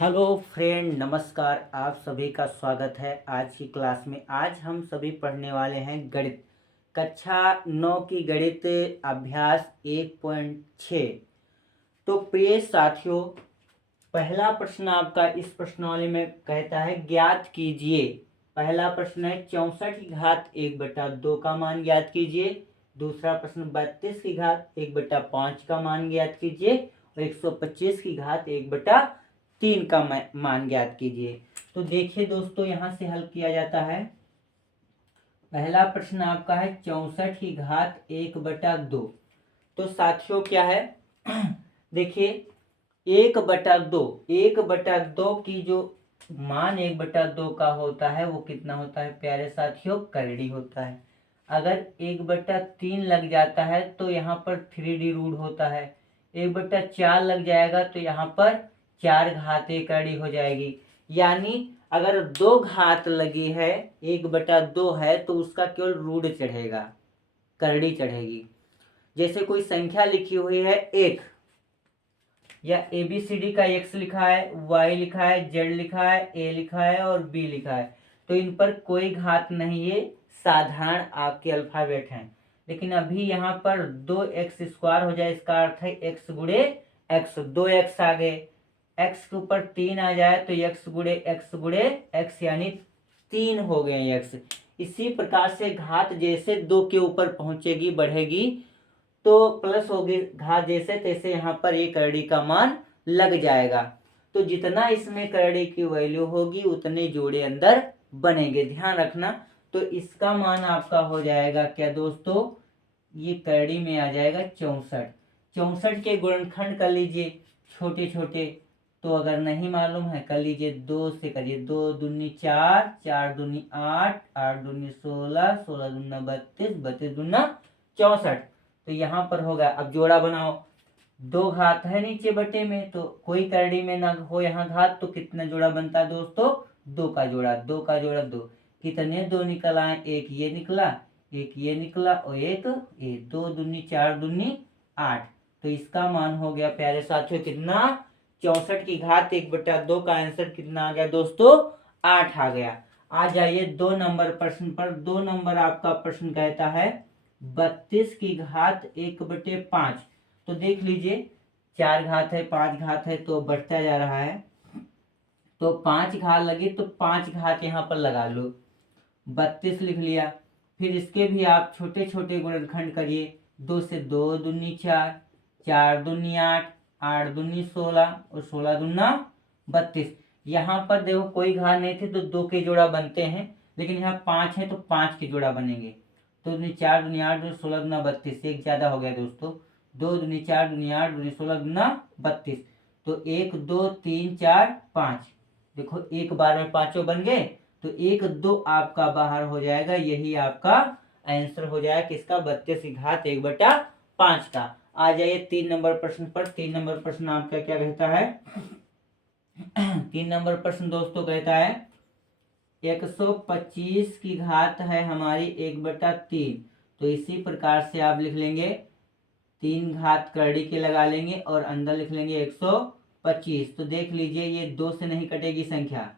Hello friend, नमस्कार। आप सभी का स्वागत है आज की क्लास में। आज हम सभी पढ़ने वाले हैं गणित कक्षा 9 की गणित अभ्यास 1.6। तो प्रिय साथियों, पहला प्रश्न आपका इस प्रश्नावली में कहता है ज्ञात कीजिए। पहला प्रश्न है 64 की घात 1/2 का मान ज्ञात कीजिए। दूसरा प्रश्न 32 की घात 1/5 का मान ज्ञात कीजिए और 125 की घात 1/3 का मान ज्ञात कीजिए। तो देखिए दोस्तों, यहाँ से हल किया जाता है। पहला प्रश्न आपका है 64 की घात 1/2। तो साथियों क्या है देखिए, 1/2 की जो मान 1/2 का होता है वो कितना होता है प्यारे साथियों? करड़ी होता है। अगर 1/3 लग जाता है तो यहाँ पर 3D रूट होता है। 1/4 लग जाएगा तो यहाँ पर 4 घातें करड़ी हो जाएगी। यानी अगर 2 घात लगी है, 1/2 है, तो उसका केवल रूट चढ़ेगा, करड़ी चढ़ेगी। जैसे कोई संख्या लिखी हुई है 1, या ABCD का X लिखा है, Y लिखा है, Z लिखा है, A लिखा है और B लिखा है, तो इन पर कोई घात नहीं, ये साधारण आपके अल्फाबेट हैं। लेकिन अभी यहाँ पर 2x² हो जाए, इसका अर्थ है x गुणे x, 2x आ गए। x के ऊपर 3 आ जाए तो x गुणे x यानी 3 हो गए x। इसी प्रकार से घात जैसे 2 के ऊपर पहुंचेगी, बढ़ेगी, तो प्लस होगी घात जैसे तैसे यहाँ पर ये करड़ी का मान लग जाएगा। तो जितना इसमें करड़ी की वैल्यू होगी उतने जोड़े अंदर बनेंगे, ध्यान रखना। तो इसका मान आपका हो जाएगा क्या दोस्तों? ये करड़ी में आ जाएगा 64। 64 के गुणनखंड कर लीजिए छोटे छोटे। तो अगर नहीं मालूम है कर लीजिए, 2 से करिए। 2 दूनी 4, 4 दूनी 8, 8 दूनी 16, 16 दूना 32, 32 दूना 64। तो यहाँ पर होगा, अब जोड़ा बनाओ। 2 घात है नीचे बटे में, तो कोई करड़ी में ना हो यहाँ घात, तो कितना जोड़ा बनता है दोस्तों? 2 का जोड़ा। 2 का जोड़ा 2। कितने 2 निकल आए? एक ये निकला, एक ये निकला और एक ये। 2 दूनी 4 दूनी 8। तो इसका मान हो गया प्यारे साथियों कितना? 64 की घात 1/2 का आंसर कितना आ गया दोस्तों? 8 आ गया। आ जाइए 2 नंबर प्रश्न पर। 2 नंबर आपका प्रश्न कहता है 32 की घात 1/5। तो देख लीजिए, 4 घात है, 5 घात है, तो बढ़ता जा रहा है। तो 5 घात लगी तो 5 घात यहाँ पर लगा लो, 32 लिख लिया। फिर इसके भी आप छोटे छोटे गुणनखंड करिए। 2 से 2 दूनी 4, 4 दूनी 8, 8 दूनी 16 और 16 दूना 32। यहाँ पर देखो कोई घात नहीं थे तो 2 के जोड़ा बनते हैं, लेकिन यहाँ 5 है तो 5 के जोड़ा बनेंगे। तो दूनी 4 दूनी 8 दूनी 16 दूना 32, एक ज्यादा हो गया दोस्तों। 2 दूनी 4 दूनी 8 दूनी 16 दूना 32। तो 1 2 3 4 5, देखो एक बार में पांचों बन गए। तो 1 2 आपका बाहर हो जाएगा, यही आपका आंसर हो जाएगा किसका? 32 की घात 1/5 का। आ जाइए 3 नंबर प्रश्न पर। 3 नंबर प्रश्न आपका क्या कहता है? 3 नंबर प्रश्न दोस्तों कहता है 125 की घात है हमारी 1/3। तो इसी प्रकार से आप लिख लेंगे, 3 घात करड़ी के लगा लेंगे और अंदर लिख लेंगे 125। तो देख लीजिए, ये 2 से नहीं कटेगी संख्या,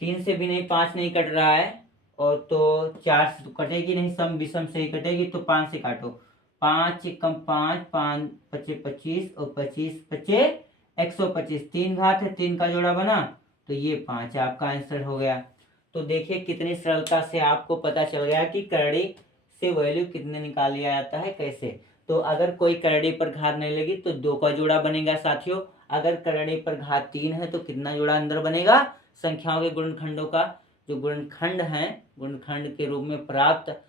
3 से भी नहीं, 5 नहीं कट रहा है, और तो 4 से तो कटेगी नहीं, सम विषम से ही कटेगी। तो 5 से काटो, 5 कम 5, 5 पचे 25 और 25 पचे 125। 3 घात है, 3 का जोड़ा बना, तो ये 5 आपका आंसर हो गया। तो देखिए कितनी सरलता से आपको पता चल गया कि करड़ी से वैल्यू कितने निकाल लिया जाता है, कैसे। तो अगर कोई करड़ी पर घात नहीं लगी तो 2 का जोड़ा बनेगा साथियों। अगर करड़ी पर घात 3 है तो कितना जोड़ा अंदर बनेगा? संख्याओं के गुणनखंडों का जो गुणनखंड है, गुणनखंड के रूप में प्राप्त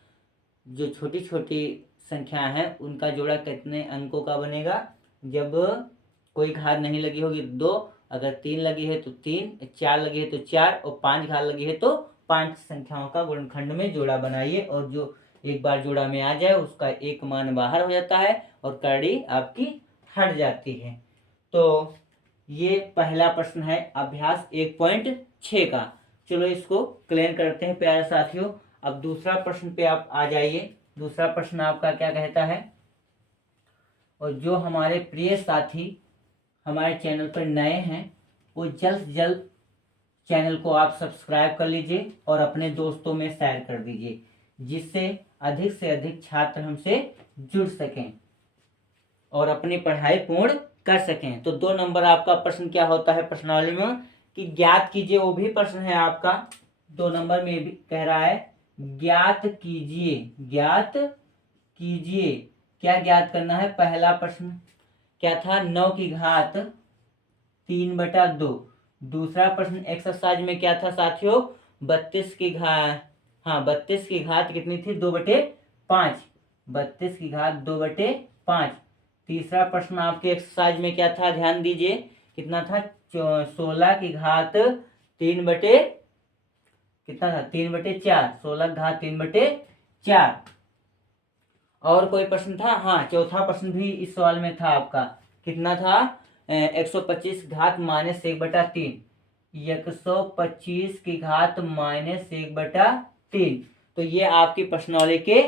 जो छोटी छोटी संख्या है उनका जोड़ा कितने अंकों का बनेगा? जब कोई घात नहीं लगी होगी 2, अगर 3 लगी है तो 3, 4 लगी है तो 4 और 5 घात लगी है तो 5 संख्याओं का गुणनखंड में जोड़ा बनाइए। और जो एक बार जोड़ा में आ जाए उसका एक मान बाहर हो जाता है और करड़ी आपकी हट जाती है। तो ये पहला प्रश्न है अभ्यास 1.6 का। चलो इसको क्लियर करते हैं प्यारे साथियों। अब दूसरा प्रश्न पे आप आ जाइए। दूसरा प्रश्न आपका क्या कहता है? और जो हमारे प्रिय साथी हमारे चैनल पर नए हैं वो जल्द से जल्द चैनल को आप सब्सक्राइब कर लीजिए और अपने दोस्तों में शेयर कर दीजिए, जिससे अधिक से अधिक छात्र हमसे जुड़ सकें और अपनी पढ़ाई पूर्ण कर सकें। तो 2 नंबर आपका प्रश्न क्या होता है प्रश्नावली में कि ज्ञात कीजिए, वो भी प्रश्न है आपका 2 नंबर में भी कह रहा है ज्ञात कीजिए, ज्ञात कीजिए। क्या ज्ञात करना है? पहला प्रश्न क्या था? 9 की घात 3/2। दूसरा प्रश्न एक्सरसाइज में क्या था साथियों? 32 की घात, हाँ 32 की घात कितनी थी? 2/5। 32 की घात 2/5। तीसरा प्रश्न आपके एक्सरसाइज में क्या था? ध्यान दीजिए, कितना था? 16 की घात 3 कितना था? 3/4। 16 की घात 3/4। और कोई प्रश्न था? हाँ, चौथा प्रश्न भी इस सवाल में था आपका, कितना था? 125 घात -1/3। 125 की घात -1/3। तो ये आपकी प्रश्नावली के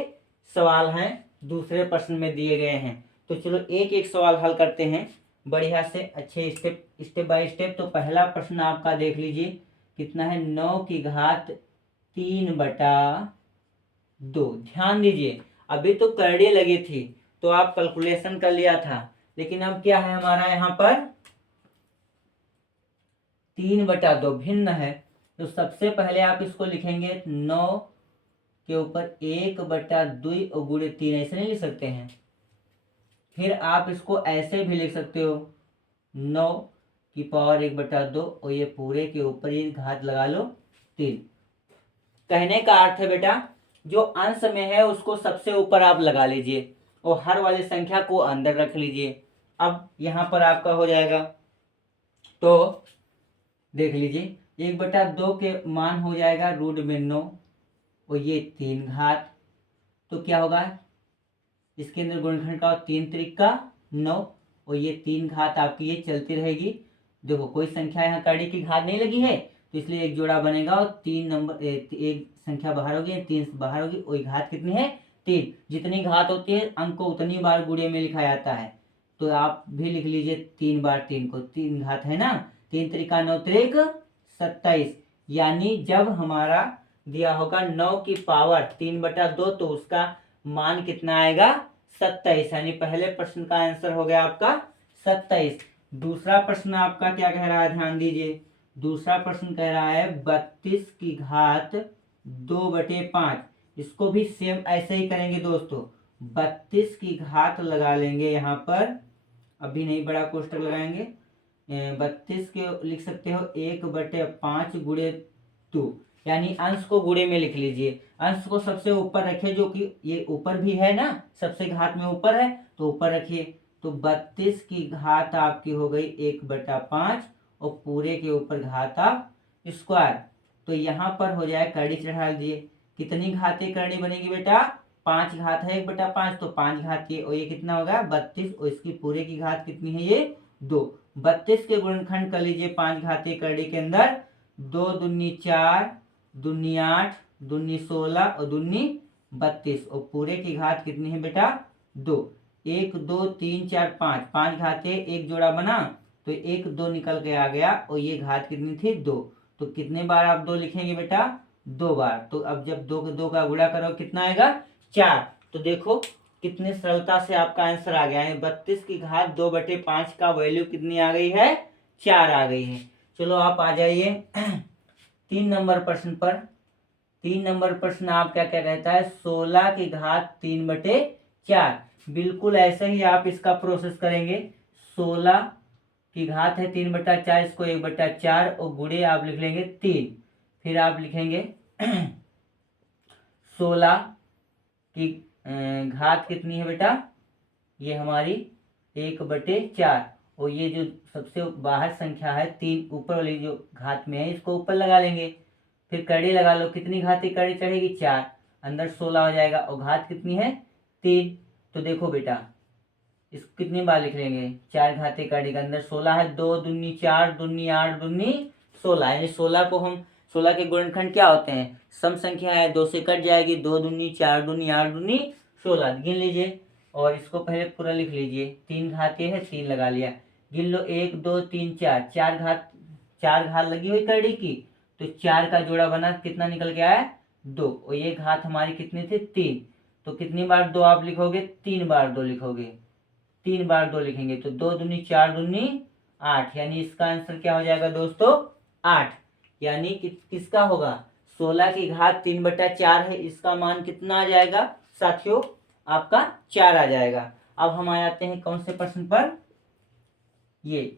सवाल हैं, दूसरे प्रश्न में दिए गए हैं। तो चलो एक एक सवाल हल करते हैं बढ़िया से, अच्छे स्टेप बाय स्टेप। तो पहला प्रश्न आपका देख लीजिए, कितना है? 9 की घात 3/2। ध्यान दीजिए, अभी तो करड़ी लगी थी तो आप कैलकुलेशन कर लिया था, लेकिन अब क्या है हमारा यहाँ पर? 3/2 भिन्न है। तो सबसे पहले आप इसको लिखेंगे 9 के ऊपर 1/2 और गुणे 3, ऐसे नहीं लिख सकते हैं। फिर आप इसको ऐसे भी लिख सकते हो 9 की पावर 1/2 और ये पूरे के ऊपर ये घात लगा लो 3। कहने का अर्थ है बेटा, जो अंश में है उसको सबसे ऊपर आप लगा लीजिए और हर वाली संख्या को अंदर रख लीजिए। अब यहाँ पर आपका हो जाएगा, तो देख लीजिए 1/2 के मान हो जाएगा √9 और ये 3 घात। तो क्या होगा? इसके अंदर गुणनखंड का 3 त्रिका 9 और ये 3 घात आपकी ये चलती रहेगी। देखो कोई संख्या यहाँ करड़ी की घात नहीं लगी है, तो इसलिए एक जोड़ा बनेगा और 3 नंबर एक संख्या बाहर होगी, 3 बाहर होगी और घात कितनी है? 3। जितनी घात होती है अंक को उतनी बार गुणे में लिखा जाता है। तो आप भी लिख लीजिए 3 बार 3 को, 3 घात है ना, 3 त्रिका 9 त्रिक 27। यानी जब हमारा दिया होगा 9 की पावर 3/2 तो उसका मान कितना आएगा? 27। यानी पहले प्रश्न का आंसर हो गया आपका 27। दूसरा प्रश्न आपका क्या कह रहा है? ध्यान दीजिए, दूसरा प्रश्न कह रहा है 32 की घात 2/5। इसको भी सेम ऐसे ही करेंगे दोस्तों, 32 की घात लगा लेंगे यहाँ पर, अभी नहीं बड़ा कोष्टक लगाएंगे। 32 के लिख सकते हो 1/5 गुणे 2, यानी अंश को गुणे में लिख लीजिए। अंश को सबसे ऊपर रखिए, जो कि ये ऊपर भी है ना, सबसे घात में ऊपर है तो ऊपर रखिए। तो 32 की घात आपकी हो गई 1/5 और पूरे के ऊपर घात आप स्क्वायर। तो यहाँ पर हो जाए करड़ी चढ़ा दिए। कितनी घातें करड़ी बनेगी बेटा? 5 घात है 1/5, तो 5 घात ये, और ये कितना होगा? 32 और इसकी पूरे की घात कितनी है? ये 2। 32 के गुणनखंड कर लीजिए 5 घातीय करड़ी के अंदर, 2 दूनी 4, दूनी 8, दूनी 16 और दूनी 32 और पूरे की घात कितनी है बेटा? 2। 1 2 3 4 5, 5 घातीय एक जोड़ा बना तो 1 2 निकल के आ गया और ये घात कितनी थी? 2। तो कितने बार आप 2 लिखेंगे बेटा? 2 बार। तो अब जब 2 का गुणा करो कितना आएगा? 4। तो देखो कितनी सरलता से आपका आंसर आ गया है। 32 की घात 2/5 का वैल्यू कितनी आ गई है? 4 आ गई है। चलो आप आ जाइए 3 नंबर प्रश्न पर। 3 नंबर प्रश्न आप क्या क्या कहता है? 16 की घात 3/4। बिल्कुल ऐसे ही आप इसका प्रोसेस करेंगे। 16 की घात है 3/4, इसको 1/4 और गुणे आप लिख लेंगे 3। फिर आप लिखेंगे 16 की घात कितनी है बेटा? ये हमारी 1/4 और ये जो सबसे बाहर संख्या है 3 ऊपर वाली जो घात में है इसको ऊपर लगा लेंगे। फिर कड़ी लगा लो, कितनी घाती कड़ी चढ़ेगी? 4। अंदर 16 हो जाएगा और घात कितनी है? 3। तो देखो बेटा इसको कितनी बार लिख लेंगे? 4 घाती कड़ी के अंदर 16 है, 2 दूनी 4, दूनी 8, दूनी 16। यानी 16 को हम 16 के गुणनखंड क्या होते हैं? सम संख्या है, 2 से कट जाएगी, 2 दूनी 4, दूनी 8, दूनी 16। गिन लीजिए और इसको पहले पूरा लिख लीजिए। 3 घातीय है, 3 लगा लिया। गिन लो 1 2 3 4, 4 घात 4 घात लगी हुई करड़ी की, तो 4 का जोड़ा बना, कितना निकल गया है 2, और ये घात हमारी कितनी थी 3, तो कितनी बार 2 आप लिखोगे, 3 बार 2 लिखोगे, 3 बार 2 लिखेंगे तो 2 दूनी 4 दूनी 8, यानी इसका आंसर क्या हो जाएगा दोस्तों 8, यानी किसका होगा 16 की घात 3/4 है, इसका मान कितना आ जाएगा साथियों आपका 4 आ जाएगा। अब हम आ जाते हैं कौन से प्रश्न पर, ये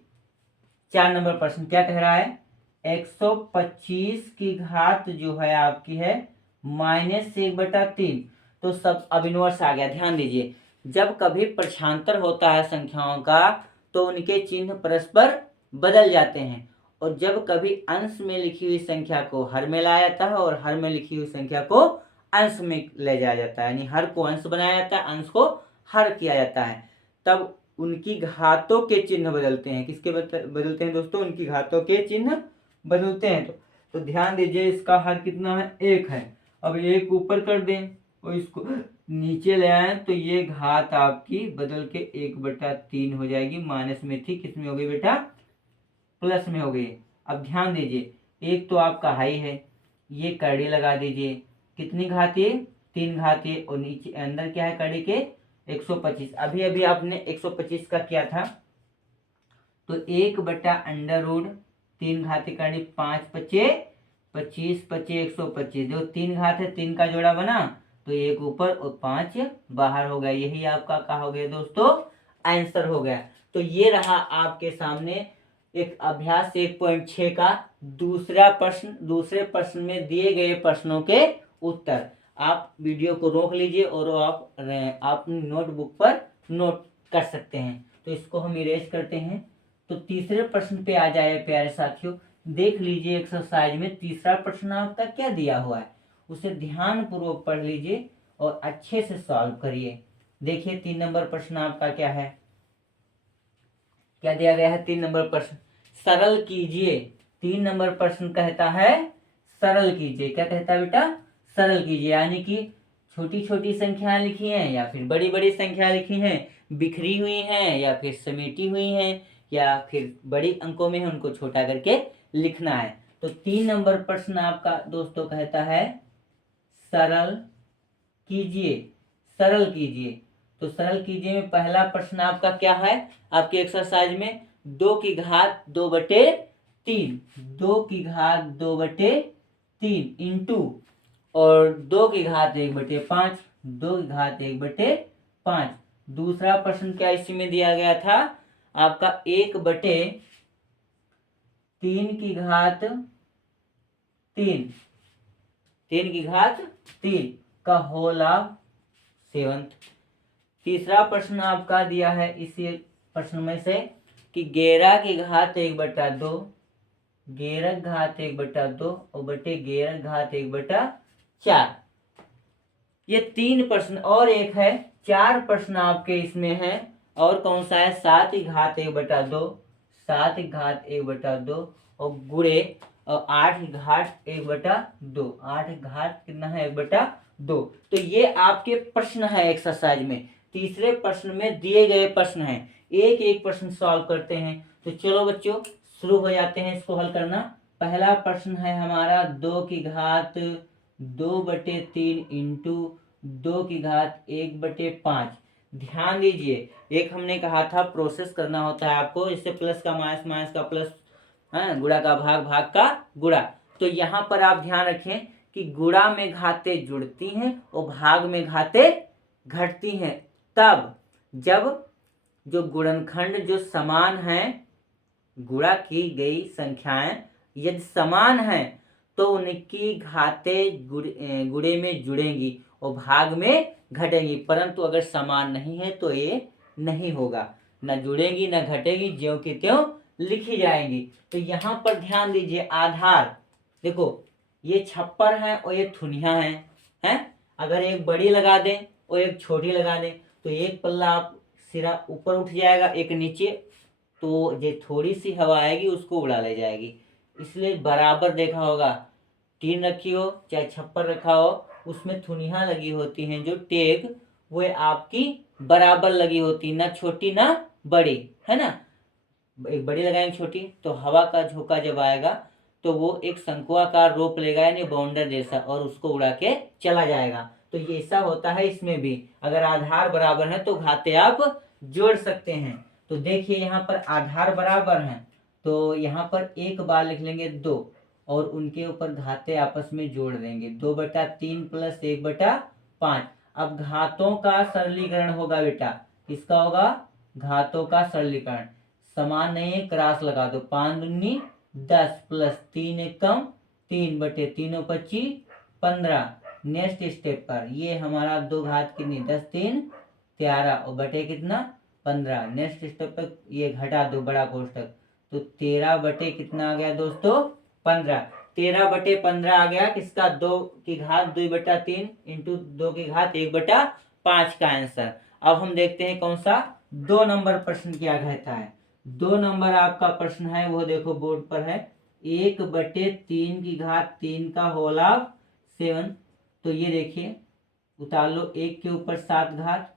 4 नंबर प्रश्न क्या कह रहा है, 125 की घात जो है आपकी है -1/3, तो सब अब इनवर्स आ गया। ध्यान दीजिए, जब कभी प्रशांतर होता है संख्याओं का तो उनके चिन्ह परस्पर बदल जाते हैं, और जब कभी अंश में लिखी हुई संख्या को हर में लाया जाता है और हर में लिखी हुई संख्या को अंश में ले जाया जाता है, यानी हर को अंश बनाया जाता है, अंश को हर किया जाता है, तब उनकी घातों के चिन्ह बदलते हैं। किसके बदलते हैं दोस्तों, उनकी घातों के चिन्ह बदलते हैं। तो ध्यान दीजिए, इसका हर कितना है 1 है, अब 1 ऊपर कर दें और इसको नीचे ले आए तो ये घात आपकी बदल के 1/3 हो जाएगी, माइनस में थी, किस में हो गई बेटा प्लस में हो गई। अब ध्यान दीजिए, एक तो आपका हाई है, ये कड़ी लगा दीजिए, कितनी घात है 3 घात है, और नीचे अंदर क्या है कड़ी के 125, अभी अभी आपने 125 का किया था, तो 1/√3 घाती करनी 5×5 = 25, 125, जो 3 घात है 3 का जोड़ा बना तो 1 ऊपर और 5 बाहर हो गया, यही आपका क्या हो गया दोस्तों आंसर हो गया। तो ये रहा आपके सामने एक अभ्यास 1.6 का दूसरा प्रश्न, दूसरे प्रश्न में दिए गए प्रश्नों के उत्तर। आप वीडियो को रोक लीजिए और आप नोटबुक पर नोट कर सकते हैं। तो इसको हम इरेज करते हैं, तो तीसरे प्रश्न पे आ जाए प्यारे साथियों, देख लीजिए एक्सरसाइज में तीसरा प्रश्न आपका क्या दिया हुआ है, उसे ध्यान पूर्वक पढ़ लीजिए और अच्छे से सॉल्व करिए। देखिए 3 नंबर प्रश्न आपका क्या है, क्या दिया गया है 3 नंबर प्रश्न, सरल कीजिए। 3 नंबर प्रश्न कहता है सरल कीजिए, क्या कहता है बेटा सरल कीजिए, यानी कि छोटी छोटी संख्याएं लिखी हैं या फिर बड़ी बड़ी संख्या लिखी हैं, बिखरी हुई हैं या फिर समेटी हुई हैं या फिर बड़ी अंकों में है, उनको छोटा करके लिखना है। तो 3 नंबर प्रश्न आपका दोस्तों कहता है सरल कीजिए, सरल कीजिए। तो सरल कीजिए में पहला प्रश्न आपका क्या है, आपके एक्सरसाइज में 2 की घात 2/3, 2 की घात 2/3 इंटू और 2 की घात 1/5, 2 की घात 1/5। दूसरा प्रश्न क्या इसी में दिया गया था आपका 1/3 की घात 3, 3 की घात 3 का होल ऑफ 7। तीसरा प्रश्न आपका दिया है इसी प्रश्न में से कि 11 की घात 1/2, 11 की घात 1/2 और बटे 11 की घात 1/4। ये 3 प्रश्न, और एक है 4 प्रश्न आपके इसमें है, और कौन सा है 7 की घात 1/2, 7 की घात 1/2 और गुणे और 8 की घात 1/2, 8 की घात कितना है 1/2। तो ये आपके प्रश्न है एक्सरसाइज में, तीसरे प्रश्न में दिए गए प्रश्न हैं, एक एक प्रश्न सॉल्व करते हैं। तो चलो बच्चों शुरू हो जाते हैं इसको हल करना। पहला प्रश्न है हमारा 2 की घात 2/3 इंटू 2 की घात 1/5। ध्यान दीजिए, एक हमने कहा था प्रोसेस करना होता है आपको, इससे प्लस का माइनस, माइनस का प्लस, गुणा का भाग, भाग का गुणा। तो यहाँ पर आप ध्यान रखें कि गुणा में घातें जुड़ती हैं और भाग में घातें घटती हैं, तब जब जो गुणनखंड जो समान हैं, गुणा की गई संख्याएं यदि समान हैं तो उनकी घातें गुणे में जुड़ेंगी और भाग में घटेंगी, परंतु अगर समान नहीं है तो ये नहीं होगा, न जुड़ेंगी न घटेगी, ज्यों की त्यों लिखी जाएंगी। तो यहाँ पर ध्यान दीजिए, आधार देखो ये छप्पर है और ये थुनिया है, अगर एक बड़ी लगा दें और एक छोटी लगा दें तो एक पल्ला आप सिरा ऊपर उठ जाएगा, एक नीचे, तो जो थोड़ी सी हवा आएगी उसको उड़ा ले जाएगी। इसलिए बराबर देखा होगा, टीन रखी हो चाहे छप्पर रखा हो, उसमें थुनिया लगी होती हैं जो टेक, वो आपकी बराबर लगी होती, ना छोटी ना बड़ी, है ना। एक बड़ी लगाएंगे छोटी, तो हवा का झोंका जब आएगा तो वो एक शंकुआकार रूप लेगा यानी बाउंडर जैसा, और उसको उड़ा के चला जाएगा। तो ये ऐसा होता है इसमें भी, अगर आधार बराबर है तो घाते आप जोड़ सकते हैं। तो देखिए यहाँ पर आधार बराबर हैं तो यहाँ पर एक बार लिख लेंगे 2 और उनके ऊपर घाते आपस में जोड़ देंगे, 2/3 प्लस 1/5। अब घातों का सरलीकरण होगा बेटा, किसका होगा? घातों का सरलीकरण। समान नहीं है, क्रॉस लगा दो, 5 दूनी 10 प्लस 3 एकम 3/3 15। नेक्स्ट स्टेप पर ये हमारा 2 घात कितनी, 10 3 13 और बटे कितना 15। नेक्स्ट स्टेप पर ये घटा दो बड़ा कोष्टक, तो 13 बटे कितना आ गया दोस्तों 15। 13/15 आ गया किसका, 2 की घात 2/3 इंटू 2 की घात 1/5 का आंसर। अब हम देखते हैं कौन सा 2 नंबर प्रश्न क्या कहता है। 2 नंबर आपका प्रश्न है वो देखो बोर्ड पर है, 1/3 की घात 3 का होल ऑफ 7। तो ये देखिए उतार लो, 1 के ऊपर 7 घात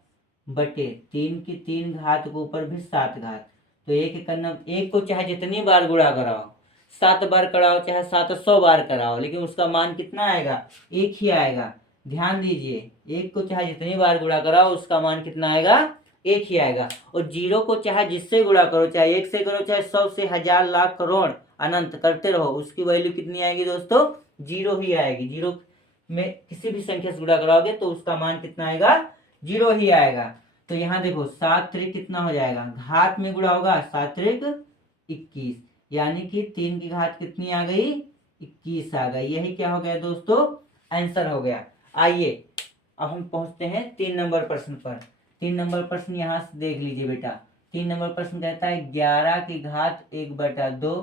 बटे 3 की 3 घात के ऊपर भी 7 घात। तो एक करना, एक को चाहे जितनी बार गुणा कराओ, 7 बार कराओ चाहे 700 बार कराओ, लेकिन उसका मान कितना आएगा, एक ही आएगा। ध्यान दीजिए, एक को चाहे जितनी बार गुणा कराओ उसका मान कितना आएगा, एक ही आएगा। और 0 को चाहे जिससे गुणा करो, चाहे 1 से करो चाहे 100 से 1000 लाख करोड़ अनंत करते रहो, उसकी वैल्यू कितनी आएगी दोस्तों, 0 ही आएगी। 0 में किसी भी संख्या से गुणा कराओगे तो उसका मान कितना आएगा, 0 ही आएगा। तो यहाँ देखो 7 त्रिक कितना हो जाएगा, घात में गुणा होगा, 7 त्रिक 21, यानी कि 3 की घात कितनी आ गई, 21 आ गई। यही क्या हो गया दोस्तों, आंसर हो गया। आइए अब हम पहुंचते हैं 3 नंबर प्रश्न पर। 3 नंबर प्रश्न यहाँ से देख लीजिए बेटा। 3 नंबर प्रश्न कहता है 11 की घात 1/2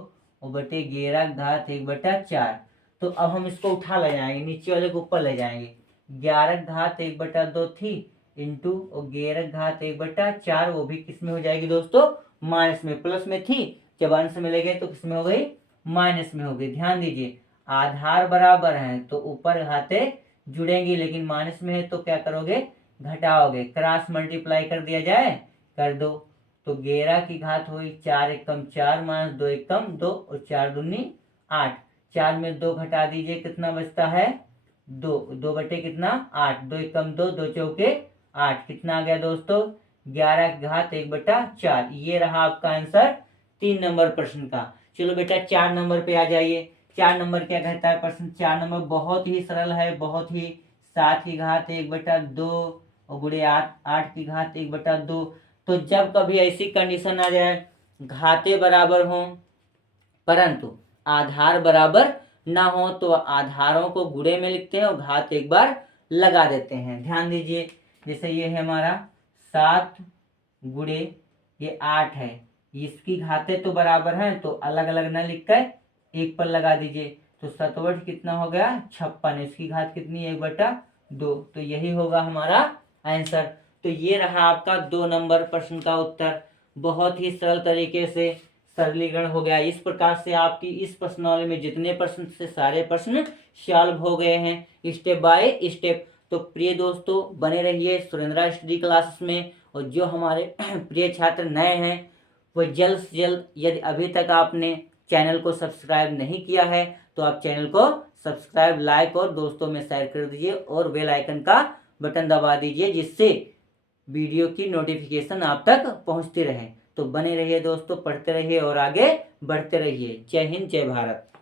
और बटे 11 की घात 1/4। तो अब हम इसको उठा ले जाएंगे, नीचे वाले को ऊपर ले जाएंगे। 11 की घात 1/2 थी इंटू और 11 की घात 1/4, वो भी किस में हो जाएगी दोस्तों, माइनस में। प्लस में थी, जब अंश में ले गए तो किस में हो गई, माइनस में हो गई। ध्यान दीजिए आधार बराबर हैं तो ऊपर घाते जुड़ेंगी, लेकिन माइनस में है तो क्या करोगे, घटाओगे। क्रॉस मल्टीप्लाई कर दिया जाए, कर दो। तो 11 की घात हुई 4 एकम 4 माइनस 2 एकम 2 और 4 दूनी 8। 4 में 2 घटा दीजिए, कितना बचता है 2, 2 बटे कितना 8, 2 एकम 2, 2 चौके 8, कितना आ गया दोस्तों 11 की घात 1/4। ये रहा आपका आंसर 3 नंबर प्रश्न का। चलो बेटा 4 नंबर पे आ जाइए। 4 नंबर क्या कहता है प्रश्न, 4 नंबर बहुत ही सरल है, बहुत ही। 7 की घात 1/2 और गुणे 8 की घात 1/2। तो जब कभी ऐसी कंडीशन आ जाए घाते बराबर हों परंतु आधार बराबर ना हो, तो आधारों को गुणे में लिखते हैं और घात एक बार लगा देते हैं। ध्यान दीजिए जैसे ये है हमारा 7 गुणे ये 8 है, इसकी घातें तो बराबर हैं तो अलग अलग न लिखकर एक पर लगा दीजिए। तो 7 कितना हो गया 56, इसकी घात कितनी 1/2। तो यही होगा हमारा आंसर। तो ये रहा आपका 2 नंबर प्रश्न का उत्तर। बहुत ही सरल तरीके से सरलीकरण हो गया। इस प्रकार से आपकी इस प्रश्नावली में जितने प्रश्न से सारे प्रश्न सॉल्व हो गए हैं स्टेप बाय स्टेप। तो प्रिय दोस्तों बने रहिए सुरेंद्रा स्टडी क्लासेस में, और जो हमारे प्रिय छात्र नए हैं वो जल्द से जल्द, यदि अभी तक आपने चैनल को सब्सक्राइब नहीं किया है तो आप चैनल को सब्सक्राइब, लाइक और दोस्तों में शेयर कर दीजिए और बेल आइकन का बटन दबा दीजिए, जिससे वीडियो की नोटिफिकेशन आप तक पहुंचती रहे। तो बने रहिए दोस्तों, पढ़ते रहिए और आगे बढ़ते रहिए। जय हिंद, जय भारत।